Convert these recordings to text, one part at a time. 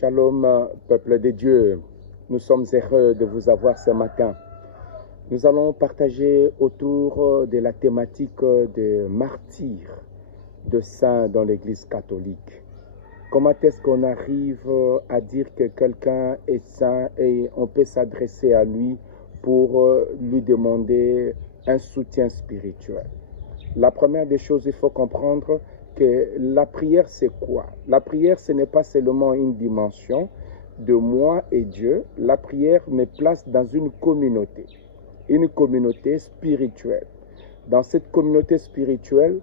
Shalom, peuple de Dieu. Nous sommes heureux de vous avoir ce matin. Nous allons partager autour de la thématique des martyrs, de saints dans l'Église catholique. Comment est-ce qu'on arrive à dire que quelqu'un est saint et on peut s'adresser à lui pour lui demander un soutien spirituel? La première des choses, il faut comprendre que la prière, c'est quoi? La prière, ce n'est pas seulement une dimension de moi et Dieu. La prière me place dans une communauté spirituelle. Dans cette communauté spirituelle,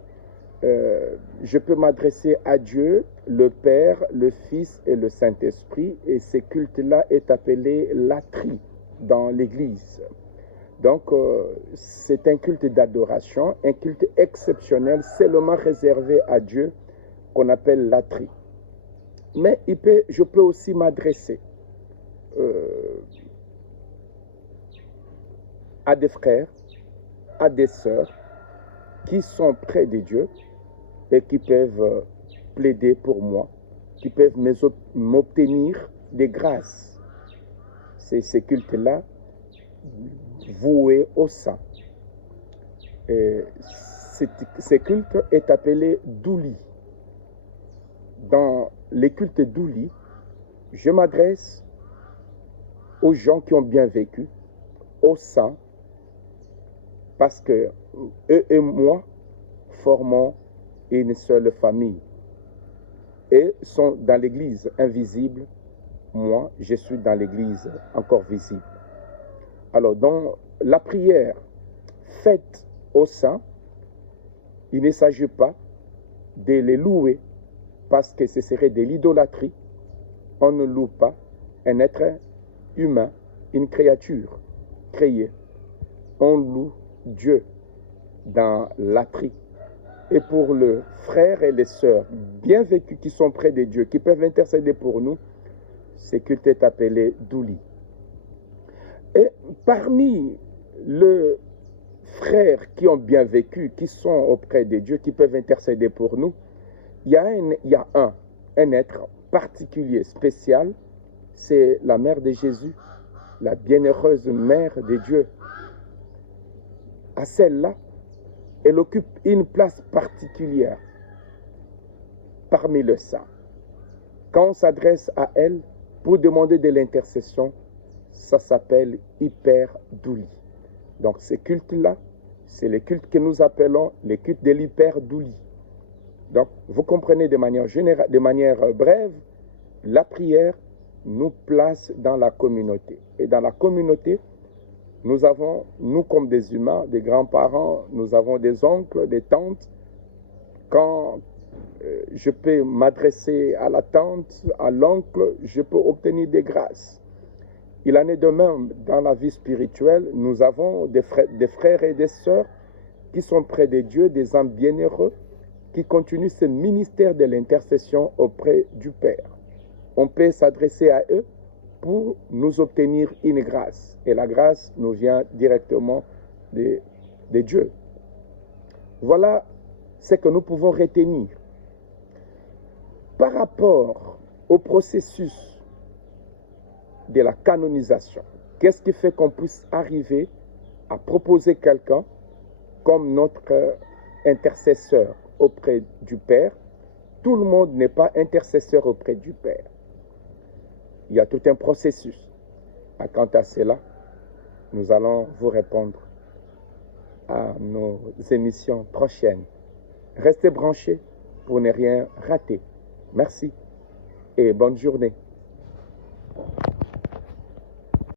je peux m'adresser à Dieu, le Père, le Fils et le Saint-Esprit, et ce culte-là est appelé latrie dans l'Église. Donc, c'est un culte d'adoration, un culte exceptionnel, seulement réservé à Dieu, qu'on appelle latrie. Mais je peux aussi m'adresser à des frères, à des sœurs qui sont près de Dieu et qui peuvent plaider pour moi, qui peuvent m'obtenir des grâces. C'est ce culte-là voué au saint. Ce culte est appelé douli. Dans les cultes douli, je m'adresse aux gens qui ont bien vécu, aux saints, parce que eux et moi formons une seule famille et sont dans l'église invisible. Moi, je suis dans l'église encore visible. Alors, dans la prière faite aux saints, il ne s'agit pas de les louer parce que ce serait de l'idolâtrie. On ne loue pas un être humain, une créature créée. On loue Dieu dans latrie. Et pour les frères et les sœurs bien vécus qui sont près de Dieu, qui peuvent intercéder pour nous, ce culte est appelé douli. Et parmi les frères qui ont bien vécu, qui sont auprès de Dieu, qui peuvent intercéder pour nous, il y a un être particulier, spécial, c'est la mère de Jésus, la bienheureuse mère de Dieu. À celle-là, elle occupe une place particulière parmi les saints. Quand on s'adresse à elle pour demander de l'intercession, ça s'appelle hyper-douli. Donc ce culte-là, c'est le culte que nous appelons le culte de l'hyper-douli. Donc vous comprenez de manière générale, de manière brève, la prière nous place dans la communauté. Et dans la communauté, nous avons, nous comme des humains, des grands-parents, nous avons des oncles, des tantes. Quand je peux m'adresser à la tante, à l'oncle, je peux obtenir des grâces. Il en est de même dans la vie spirituelle. Nous avons des frères et des sœurs qui sont près de Dieu, des âmes bienheureux, qui continuent ce ministère de l'intercession auprès du Père. On peut s'adresser à eux pour nous obtenir une grâce. Et la grâce nous vient directement de Dieu. Voilà ce que nous pouvons retenir. Par rapport au processus de la canonisation, qu'est-ce qui fait qu'on puisse arriver à proposer quelqu'un comme notre intercesseur auprès du Père? Tout le monde n'est pas intercesseur auprès du Père. Il y a tout un processus. Quant à cela, nous allons vous répondre à nos émissions prochaines. Restez branchés pour ne rien rater. Merci et bonne journée.